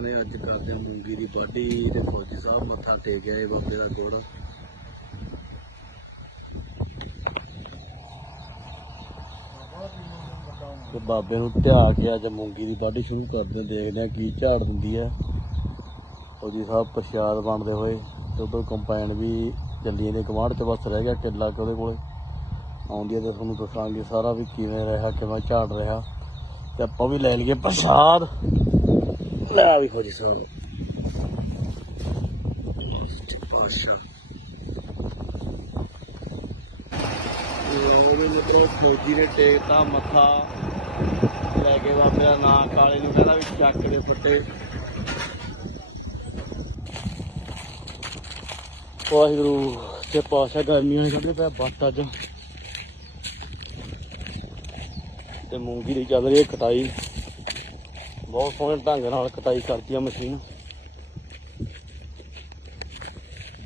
ਨੇ ਅੱਜ ਕਰਦੇ ਮੂੰਗੀ ਦੀ ਵਾਢੀ ਤੇ ਫੌਜੀ ਸਾਹਿਬ ਮੱਥਾ ਟੇਕ ਆਏ ਬਾਬੇ ਦਾ ਗੁੜ। ਤੇ ਬਾਬੇ ਨੂੰ ਢਿਆ ਕੇ ਅੱਜ ਮੂੰਗੀ ਦੀ ਵਾਢੀ ਸ਼ੁਰੂ ਕਰਦੇ ਦੇਖਦੇ ਆ ਕੀ ਝਾੜ ਹੁੰਦੀ ਹੈ ਫੌਜੀ ਸਾਹਿਬ ਪ੍ਰਸ਼ਾਦ ਬਣਦੇ ਹੋਏ ਤੇ ਉਧਰ ਕੰਪਾਈਨ ਵੀ ਚੱਲੀ ਜਾਂਦੀ ਕਮਾਂਡ ਚ ਬਸ ਰਹਿ ਗਿਆ ਕਿੱਲਾ ਕਿ ਉਹਦੇ ਕੋਲੇ। ਆਉਂਦੀ ਹੈ ਤਾਂ ਤੁਹਾਨੂੰ ਦੱਸਾਂਗੇ ਸਾਰਾ ਵੀ ਕਿਵੇਂ ਰਿਹਾ, ਕਿਵੇਂ ਝਾੜ ਰਿਹਾ। ਤੇ ਆਪਾਂ ਵੀ ਲੈ ਲਈਏ ਪ੍ਰਸ਼ਾਦ। ਲੈ ਵੀ ਫੌਜੀ ਸਾਹਿਬ ਪਾਸ਼ਾ ਉਹਦੇ ਮਿੱਤਰੋ ਫੌਜੀ ਨੇ ਟੇਕਤਾ ਮੱਥਾ ਲੈ ਕੇ ਬਾਬੇ ਦਾ ਨਾਂ ਕਾਲੇ ਨੂੰ ਕਹਿੰਦਾ ਵੀ ਚੱਕ ਦੇ ਫੱਟੇ ਵਾਹਿਗੁਰੂ ਤੇ ਪਾਸ਼ਾ ਗਰਮੀਆਂ ਨੇ ਕੱਢੇ ਪਿਆ ਬੱਟ ਅੱਜ। ਤੇ ਮੂੰਗੀ ਦੀ ਚੱਲ ਰਹੀ ਹੈ ਕਟਾਈ। ਬਹੁਤ ਸੋਹਣੇ ਢੰਗ ਨਾਲ ਕਟਾਈ ਕਰਦੀ ਆ ਮਸ਼ੀਨ।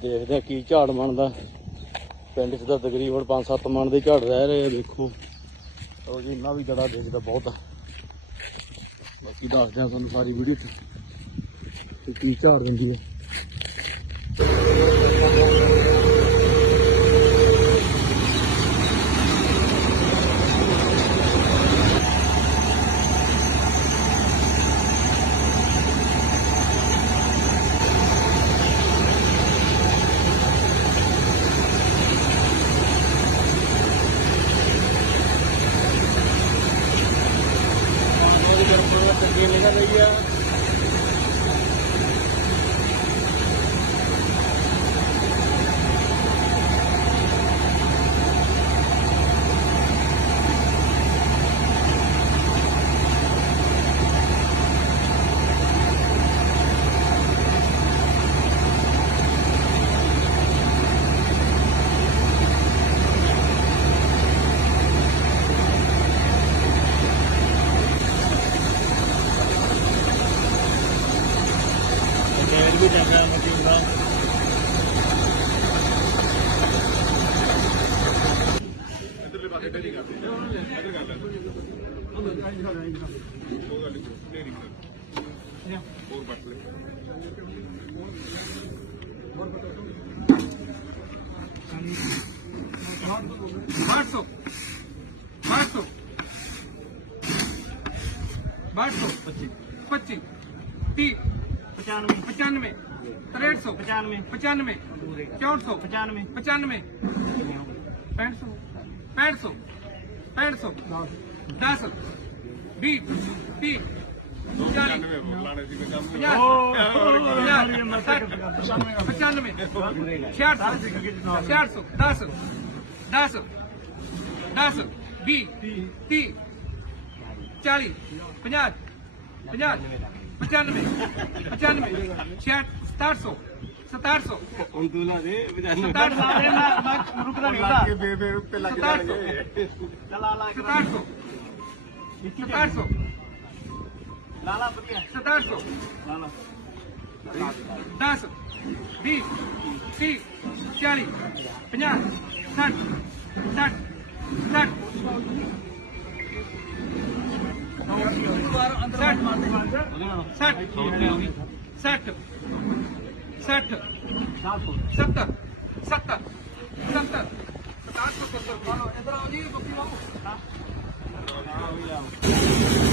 ਦੇਖਦੇ ਆ ਕੀ ਝਾੜ ਬਣਦਾ। ਪਿੰਡ 'ਚ ਤਾਂ ਤਕਰੀਬਨ 5-7 ਮਣ ਦੇ ਝਾੜ ਰਹਿ ਰਹੇ ਆ, ਦੇਖੋ। ਉਹ ਜੀ, ਇੰਨਾ ਵੀ ਜੜਾ ਦੇਖਦਾ ਬਹੁਤ ਆ। ਬਾਕੀ ਦੱਸਦੇ ਆ ਤੁਹਾਨੂੰ ਸਾਰੀ ਵੀਡੀਓ 'ਚ ਕਿ ਕੀ ਝਾੜ ਦਿੰਦੀ ਹੈ ਚੰਗੀ ਨਿਕਲ ਰਹੀ ਆ ਟਾਇਰ बाढ़ सौ पचानवे पचानवे तिरठ सौ पचानवे पचानवे चौंठ सौ पचानवे पचानवे पैंठ सौ पैंठ सौ पैंठ सौ 10 20 30 95 ਬੋਲਾਣੇ ਸੀ ਕੰਮ ਪਚਾਨਵੇਂ 400 400 10 10 20 30 40 50 50 95 95 67 ਸਤਾਰਸੋ ਉਂਦੂਲਾ ਦੇ 95 ਸਤਾਰਸੋ ਰੁਕਦਾ ਨਹੀਂ ਹੁੰਦਾ। ਦੇ ਦੇ ਉੱਤੇ ਲੱਗ ਜਾਣਗੇ। ਚਲਾ ਲਾ 1700 1700 ਲਾਲਾ ਵਧੀਆ। 1700 ਲਾਲਾ 10 20 30 40 50 60 60 60 ਸੱਠ ਸੱਠ ਸੱਤਰ ਸੱਤਰ ਸੱਤਰ। ਸਤਾਸੋ ਸੱਤਰ। ਇਧਰ ਆਓ ਜੀ ਬੱਕੀ ਬਾਬੂ 아,